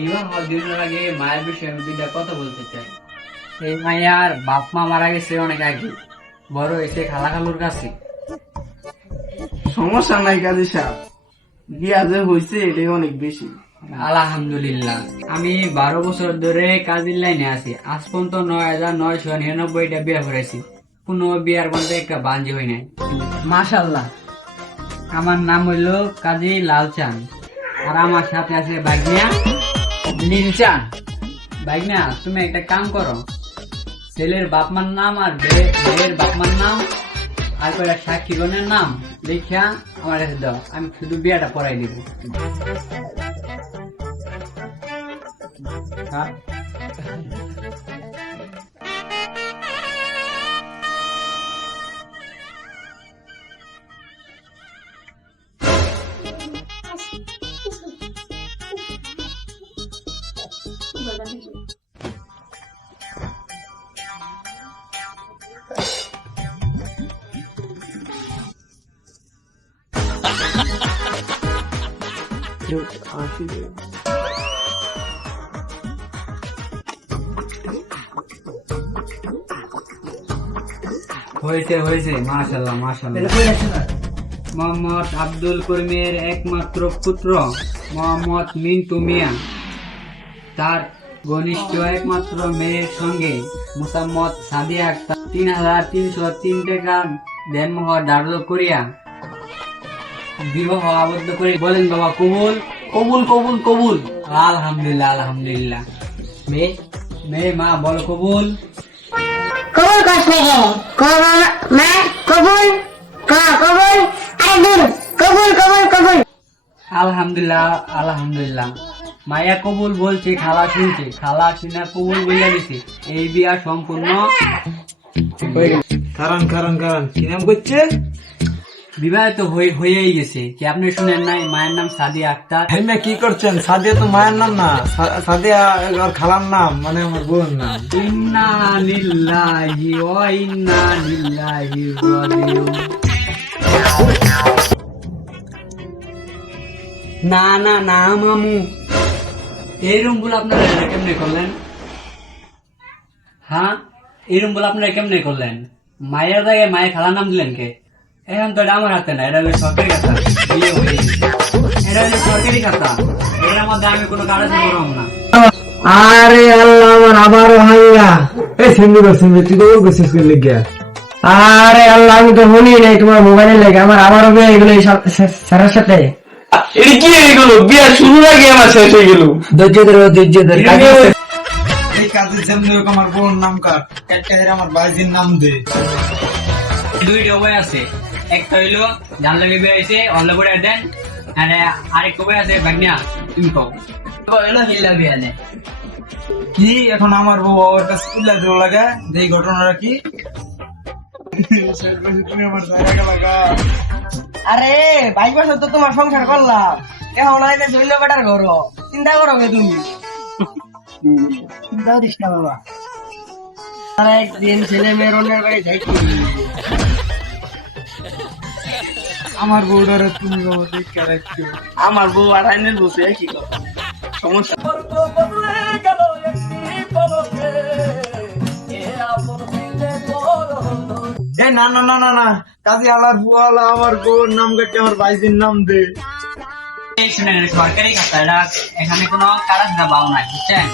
বিবাহ দিনের আগে মায়ের বিষয়ে আমি দুইটা কথা বলতে চাই। এই মায়ের বাপ মা মারা গেছে অনেক আগে, বড় হয়েছে খালা খালুর কাছে। সমস্যা নাই কাজী সাহেব, বিয়া যে হয়েছে এটাই অনেক বেশি। আলহামদুলিল্লাহ, আমি 12 বছর ধরে কাজের লাইনে আছি। আজ পর্যন্ত 9,999টা বিয়ে করেছি, কোনো বিয়ার মধ্যে একটা বাঞ্জি হয় নাই। মাশাআল্লাহ। আমার নাম হইলো কাজী লালচান, আর আমার সাথে আছে বাগনিয়া লিনচান। বাগনিয়া, তুমি একটা কাম করো, ছেলের বাপমার নাম আর মেয়ের বাপমার নাম আর কয়েকটা সাক্ষীগণের নাম লিখিয়া আমার কাছে দাও, আমি শুধু বিয়াটা পড়াই দিব। হ্যাঁ, হয়েছে হয়েছে, মাশাআল্লাহ মাশাআল্লাহ। মোহাম্মদ আব্দুল করিমের একমাত্র পুত্র মোহাম্মদ মিন্টু মিয়া, তার ঘনিষ্ঠ একমাত্র মেয়ের সঙ্গে মোসাম্মদ সাদিয়া আক্তার 3,303 টাকা দেনমোহর ধার্য করিয়া বিবাহ আবদ্ধ করে। বলেন বাবা, কবুল? কবুল কবুল কবুল। আলহামদুলিল্লাহ আলহামদুলিল্লাহ। মেয়ে মেয়ে মা বলো কবুল। কবুল করছে কবুল মা কবুল কবুল আরে কবুল কবুল কবুল। আলহামদুলিল্লাহ আলহামদুলিল্লাহ। মায়া কবুল বলছে, খালা শুনছে, খালা শুনে কবুল বলে দিছে। এই বিয়া সম্পূর্ণ হয়ে গেছে। কারণ কারণ কারণ কি নাম করছে? বিবাহ তো হয়েই গেছে, কি আপনি শুনেন নাই? মায়ের নাম সাদিয়া আক্তার। হ্যাঁ, কি করছেন? সাদিয়া তো মায়ের নাম না, সাদিয়া আর খালার নাম, মানে আমার বোন নাম। ইন্না লিল্লাহি ওয়া ইন্না ইলাইহি রাজিউন। না না না মামু, এই রুম গুলো আপনারা কেমনে করলেন? হ্যাঁ, এই রুম গুলো আপনারা কেমনে করলেন? মায়ের জায়গায় মায়ের খালার নাম দিলেন কে? এখন তো এটা আমার হাতে না, এটা হলো সরকারি খাতা। বিয়ে হয়ে গেছে, এটা হলো সরকারি খাতা, এটার মধ্যে আমি কোনো কাগজ করলাম না। আরে আল্লাহ, আমার আবারও হাইয়া। এই সিন্ধু তুই তো গেছিস কে লেগে? আরে আল্লাহ, আমি তো শুনি নাই তোমার মোবাইলে লেগে। আমার আবারও বিয়ে এগুলো স্যারের সাথে। এটা কি এগুলো? বিয়ে শুরুর আগে আমার শেষ হয়ে গেল। ধৈর্য ধর। এই কাজের সামনে আমার বোন নাম কাট, একটা আমার ভাইজির নাম দে। দুইটা উপায় আছে, একটা হইলো যার লাগে বিয়ে হয়েছে অল্প করে দেন, আর আরেক উপায় আছে ভাগ্নিয়া তুমি কও। এলো হিল্লা বিয়ে নেই কি এখন আমার বউ ওর কাছে ইল্লা দেওয়া লাগে? এই ঘটনাটা কি? তুমি আমার জায়গা লাগা। আরে 22 বছর তো তোমার সংসার করলাম, এখন আইতে জৈল বেটার ঘর, চিন্তা করো গে তুমি। চিন্তা করিস না বাবা, আর একদিন ছেলে মেয়ের অন্যের বাড়ি যাইতে। আমার বউটারে তুমি বাবা দেখে রাখছো। আমার বউ আর আইনের বসে কি কথা সমস্যা? এই না না না না না, কাজী আলার বুয়ালা আমার বউর নাম কাটে আমার ভাইজির নাম দে। শুনেন, সরকারি খাতা, এটা এখানে কোনো কাগজ না বাও নাই, বুঝছেন?